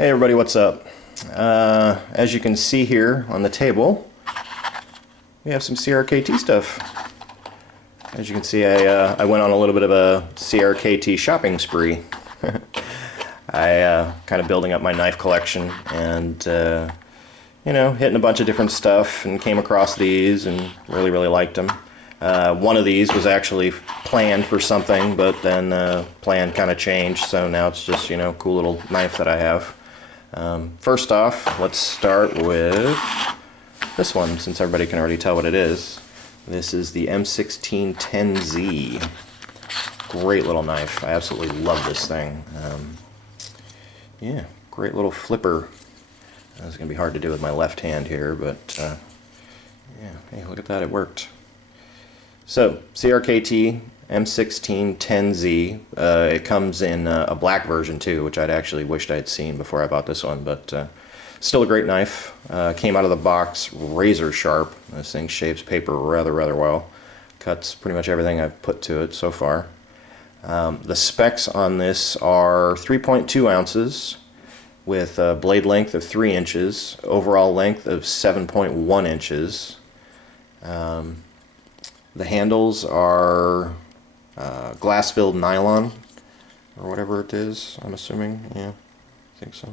Hey everybody, what's up? As you can see here on the table, we have some CRKT stuff. As you can see, I went on a little bit of a CRKT shopping spree. I kind of building up my knife collection and you know, hitting a bunch of different stuff, and came across these and really liked them. One of these was actually planned for something, but then plan kind of changed, so now it's just, you know, cool little knife that I have. First off, let's start with this one, since everybody can already tell what it is. This is the M16 10z. Great little knife. I absolutely love this thing. Yeah, great little flipper. It's going to be hard to do with my left hand here, but yeah, hey, look at that, it worked. So, CRKT M16 10z. It comes in a black version too, which I'd actually wished I'd seen before I bought this one, but still a great knife. Came out of the box razor sharp. This thing shaves paper rather well. Cuts pretty much everything I've put to it so far. The specs on this are 3.2 ounces with a blade length of 3 inches, overall length of 7.1 inches. The handles are glass-filled nylon, or whatever it is, I'm assuming. Yeah, I think so.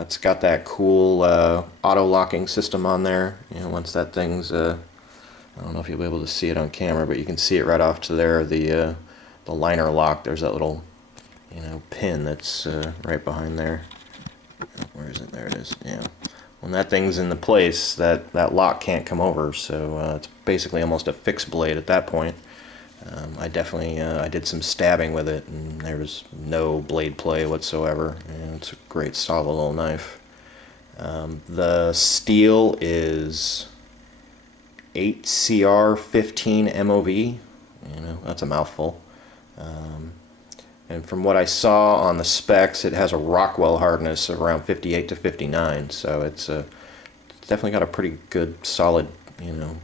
It's got that cool auto-locking system on there. You know, once that thing's, I don't know if you'll be able to see it on camera, but you can see it right off to there, the liner lock. There's that little, you know, pin that's right behind there. Where is it? There it is. Yeah. When that thing's in the place, that lock can't come over, so it's basically almost a fixed blade at that point. I definitely I did some stabbing with it, and there was no blade play whatsoever. And it's a great solid little knife. The steel is 8CR15 MOV. You know, that's a mouthful. And from what I saw on the specs, it has a Rockwell hardness of around 58 to 59, so it's definitely got a pretty good, solid, you know,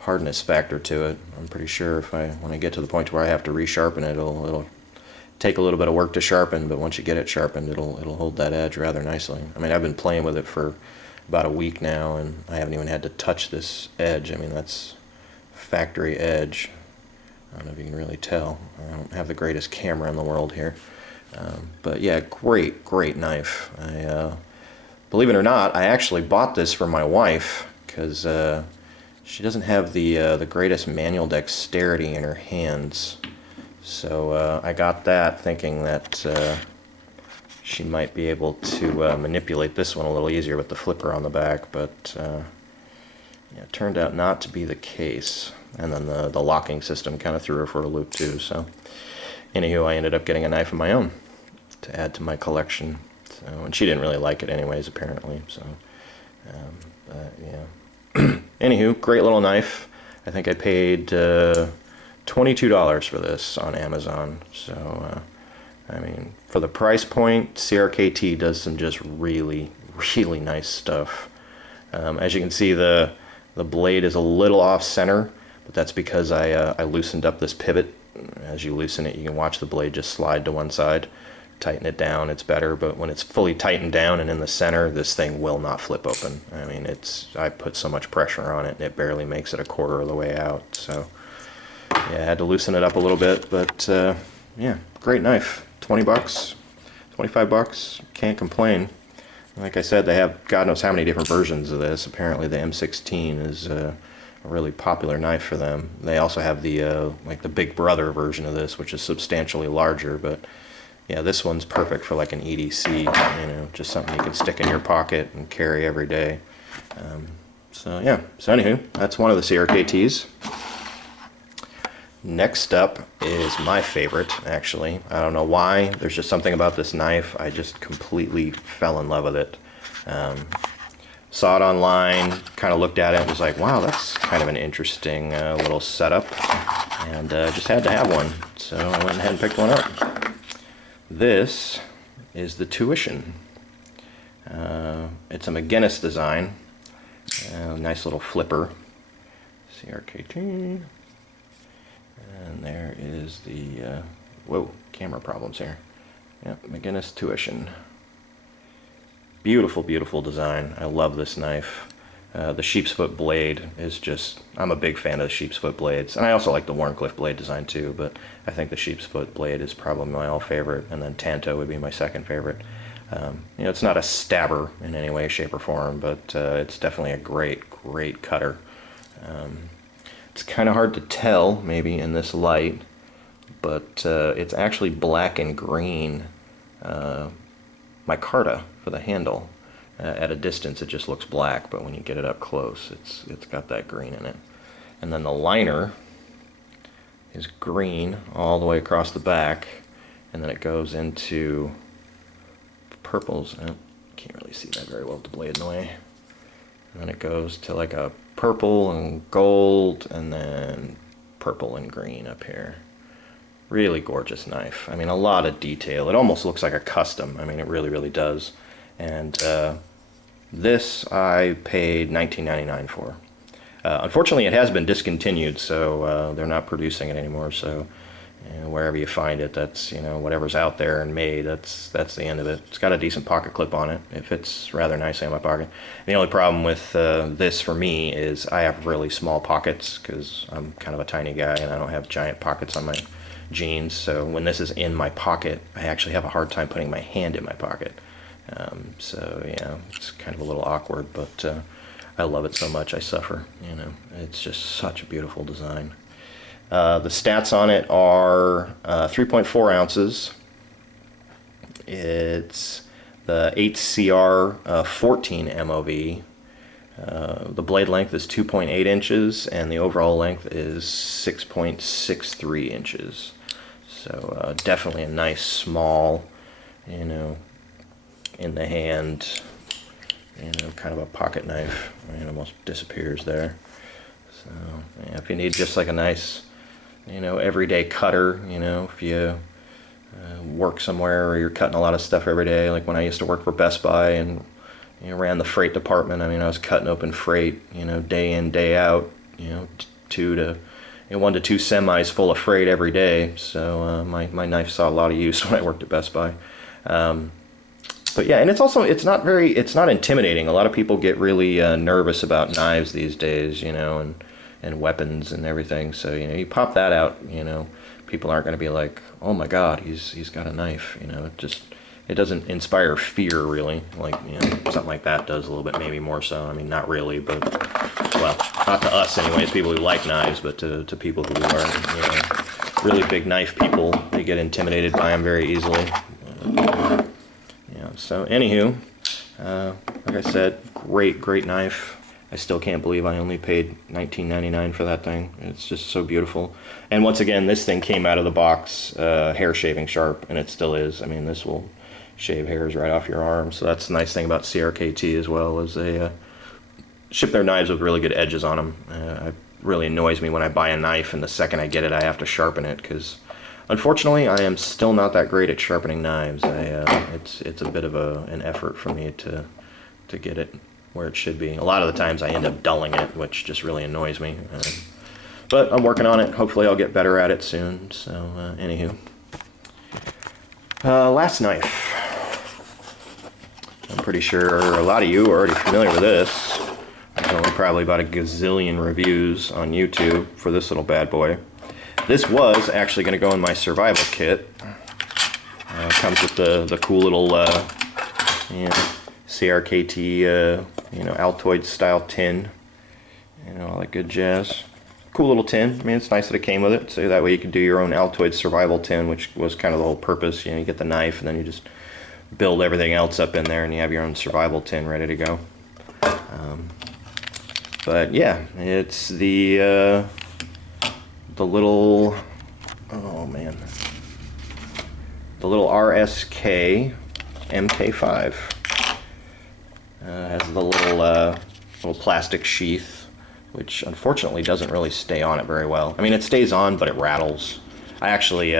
hardness factor to it. I'm pretty sure when I get to the point where I have to resharpen it, it'll take a little bit of work to sharpen, but once you get it sharpened, it'll hold that edge rather nicely. I mean, I've been playing with it for about a week now, and I haven't even had to touch this edge. I mean, that's factory edge. I don't know if you can really tell. I don't have the greatest camera in the world here. But yeah, great knife. Believe it or not, I actually bought this for my wife because she doesn't have the greatest manual dexterity in her hands. So I got that thinking that she might be able to manipulate this one a little easier with the flipper on the back, but yeah, it turned out not to be the case. And then the locking system kind of threw her for a loop too. So, anywho, I ended up getting a knife of my own to add to my collection. So, and she didn't really like it anyways, apparently. So, but yeah. Anywho, great little knife. I think I paid $22 for this on Amazon. So, I mean, for the price point, CRKT does some just really nice stuff. As you can see, the blade is a little off center. But that's because I loosened up this pivot. As you loosen it, you can watch the blade just slide to one side. Tighten it down, it's better. But when it's fully tightened down and in the center, this thing will not flip open. I mean, I put so much pressure on it, it barely makes it a quarter of the way out. So, yeah, I had to loosen it up a little bit. But, yeah, great knife. 20 bucks, 25 bucks, can't complain. Like I said, they have God knows how many different versions of this. Apparently the M16 is a really popular knife for them. They also have the like the Big Brother version of this, which is substantially larger, but yeah, this one's perfect for like an EDC, you know, just something you can stick in your pocket and carry every day. So yeah, so anywho, that's one of the CRKTs. Next up is my favorite, actually. I don't know why, there's just something about this knife, I just completely fell in love with it. Saw it online, kind of looked at it and was like, wow, that's kind of an interesting little setup, and just had to have one, so I went ahead and picked one up. This is the Tuition. It's a McGinnis design, nice little flipper, CRKT, and there is the, whoa, camera problems here. Yep, McGinnis Tuition. Beautiful, beautiful design. I love this knife. The sheep's foot blade is just, I'm a big fan of the sheep's foot blades. And I also like the Wharncliffe blade design too, but I think the sheep's foot blade is probably my all favorite, and then Tanto would be my second favorite. You know, it's not a stabber in any way, shape, or form, but it's definitely a great, great cutter. It's kind of hard to tell, maybe, in this light, but it's actually black and green micarta for the handle. At a distance it just looks black, but when you get it up close it's got that green in it. And then the liner is green all the way across the back, and then it goes into purples. I can't really see that very well with the blade in the way. And then it goes to like a purple and gold, and then purple and green up here. Really gorgeous knife. I mean, a lot of detail. It almost looks like a custom. I mean, it really, really does. And this I paid $19.99 for. Unfortunately, it has been discontinued, so they're not producing it anymore. So you know, wherever you find it, that's, you know, whatever's out there and made, that's the end of it. It's got a decent pocket clip on it. It fits rather nicely in my pocket. The only problem with this for me is I have really small pockets because I'm kind of a tiny guy and I don't have giant pockets on my jeans. So when this is in my pocket, I actually have a hard time putting my hand in my pocket. So yeah, it's kind of a little awkward, but I love it so much I suffer. You know, it's just such a beautiful design. The stats on it are 3.4 ounces. It's the 8CR 14 MOV. The blade length is 2.8 inches, and the overall length is 6.63 inches. So definitely a nice small, you know, in the hand, you know, kind of a pocket knife. It almost disappears there. So yeah, if you need just like a nice, you know, everyday cutter, you know, if you work somewhere or you're cutting a lot of stuff every day, like when I used to work for Best Buy and, you know, ran the freight department. I mean, I was cutting open freight, you know, day in, day out, you know, 1 to 2 semis full of freight every day. So my knife saw a lot of use when I worked at Best Buy. But yeah, and it's also, it's not intimidating. A lot of people get really nervous about knives these days, you know, and weapons and everything. So, you know, you pop that out, you know, people aren't going to be like, oh my God, he's got a knife, you know. It doesn't inspire fear really, like, you know, something like that does a little bit, maybe more so. I mean, not really, but, well, not to us anyways, people who like knives, but to people who are, you know, really big knife people, they get intimidated by them very easily. So anywho, like I said, great knife. I still can't believe I only paid $19.99 for that thing. It's just so beautiful. And once again, this thing came out of the box hair shaving sharp, and it still is. I mean, this will shave hairs right off your arm. So that's the nice thing about CRKT as well, is they ship their knives with really good edges on them. It really annoys me when I buy a knife and the second I get it, I have to sharpen it, because unfortunately, I am still not that great at sharpening knives. It's a bit of an effort for me to get it where it should be. A lot of the times I end up dulling it, which just really annoys me. But I'm working on it. Hopefully I'll get better at it soon. So anywho. Last knife. I'm pretty sure a lot of you are already familiar with this. There's only probably about a gazillion reviews on YouTube for this little bad boy. This was actually going to go in my survival kit. Comes with the cool little you know, CRKT you know, Altoid style tin, you know, all that good jazz. Cool little tin. I mean, it's nice that it came with it, so that way you can do your own Altoid survival tin, which was kind of the whole purpose. You know, you get the knife and then you just build everything else up in there, and you have your own survival tin ready to go. But yeah, it's the little, oh man, the little RSK Mk5. Has the little plastic sheath, which unfortunately doesn't really stay on it very well. I mean, it stays on, but it rattles. I actually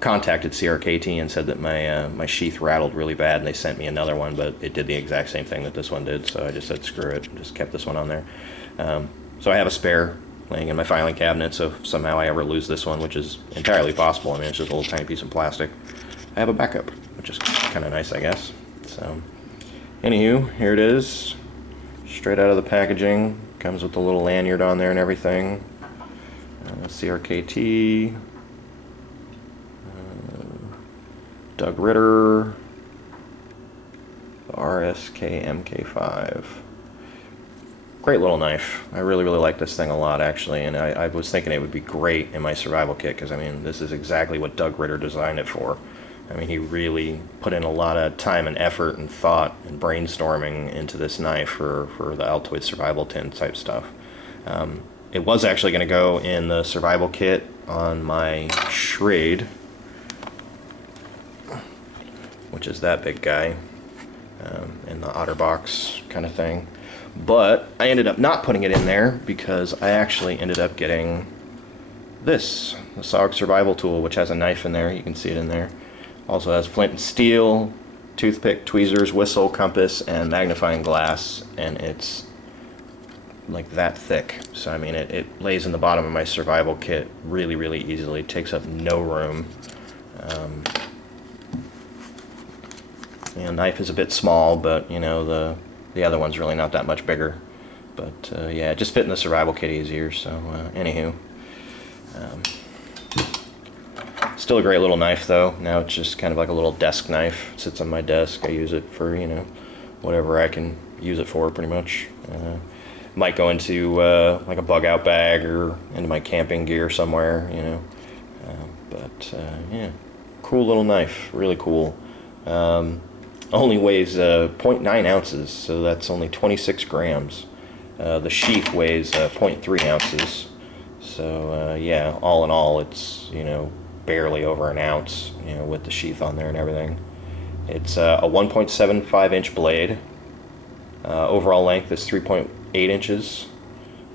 contacted CRKT and said that my sheath rattled really bad, and they sent me another one, but it did the exact same thing that this one did, so I just said screw it, just kept this one on there. So I have a spare laying in my filing cabinet, so if somehow I ever lose this one, which is entirely possible. I mean, it's just a little tiny piece of plastic, I have a backup, which is kind of nice, I guess. So Anywho, here it is, straight out of the packaging. Comes with a little lanyard on there and everything. CRKT, Doug Ritter, the RSK Mk5. Great little knife. I really like this thing a lot, actually, and I was thinking it would be great in my survival kit, because I mean, this is exactly what Doug Ritter designed it for. I mean, he really put in a lot of time and effort and thought and brainstorming into this knife for the Altoid survival tin type stuff. It was actually going to go in the survival kit on my Schrade, which is that big guy, in the OtterBox kind of thing. But I ended up not putting it in there because I actually ended up getting this, the SOG survival tool, which has a knife in there. You can see it in there. Also has flint and steel, toothpick, tweezers, whistle, compass, and magnifying glass, and it's like that thick. So I mean, it lays in the bottom of my survival kit really easily. It takes up no room. The knife is a bit small, but you know, the other one's really not that much bigger. But yeah, it just fit in the survival kit easier. So anywho, still a great little knife though. Now it's just kind of like a little desk knife. It sits on my desk. I use it for, you know, whatever I can use it for, pretty much. Might go into like a bug out bag or into my camping gear somewhere, you know. Yeah, cool little knife, really cool. Only weighs 0.9 ounces, so that's only 26 grams. The sheath weighs 0.3 ounces, so yeah, all in all, it's, you know, barely over an ounce, you know, with the sheath on there and everything. It's a 1.75 inch blade. Overall length is 3.8 inches,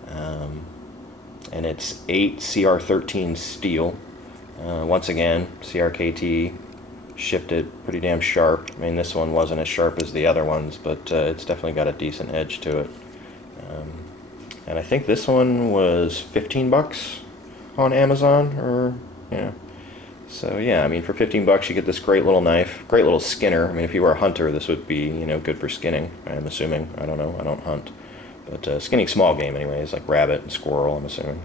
and it's 8 CR13 steel. Once again, CRKT shifted pretty damn sharp. I mean, this one wasn't as sharp as the other ones, but it's definitely got a decent edge to it. And I think this one was 15 bucks on Amazon, or yeah. So yeah, I mean, for 15 bucks you get this great little knife, great little skinner. I mean, if you were a hunter, this would be, you know, good for skinning, I'm assuming. I don't know, I don't hunt. But skinning small game anyways, like rabbit and squirrel, I'm assuming.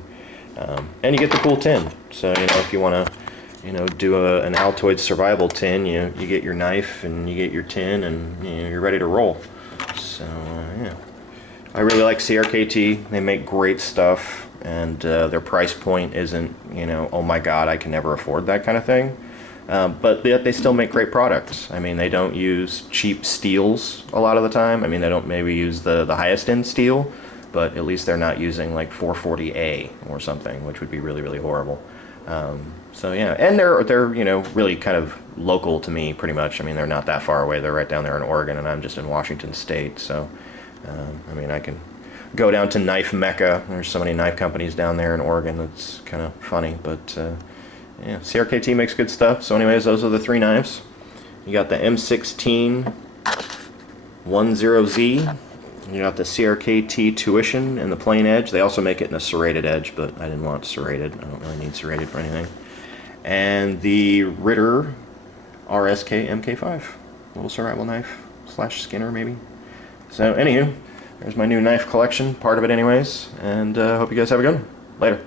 And you get the cool tin. So, you know, if you want to, you know, do an Altoid survival tin, you get your knife and you get your tin, and you know, you're ready to roll. So yeah, I really like CRKT. They make great stuff, and their price point isn't, you know, oh my god, I can never afford that kind of thing. But they still make great products. I mean, they don't use cheap steels a lot of the time. I mean, they don't maybe use the highest end steel, but at least they're not using like 440A or something, which would be really horrible. So yeah, and they're you know, really kind of local to me, pretty much. I mean, they're not that far away. They're right down there in Oregon, and I'm just in Washington State. So I mean, I can go down to Knife Mecca. There's so many knife companies down there in Oregon. That's kind of funny, but yeah, CRKT makes good stuff. So anyways, those are the three knives. You got the M16 10z. You got the CRKT Tuition and the plain edge. They also make it in a serrated edge, but I didn't want serrated. I don't really need serrated for anything. And the Ritter RSK Mk5. Little survival knife / skinner, maybe. So anywho, there's my new knife collection, part of it anyways. And hope you guys have a good one. Later.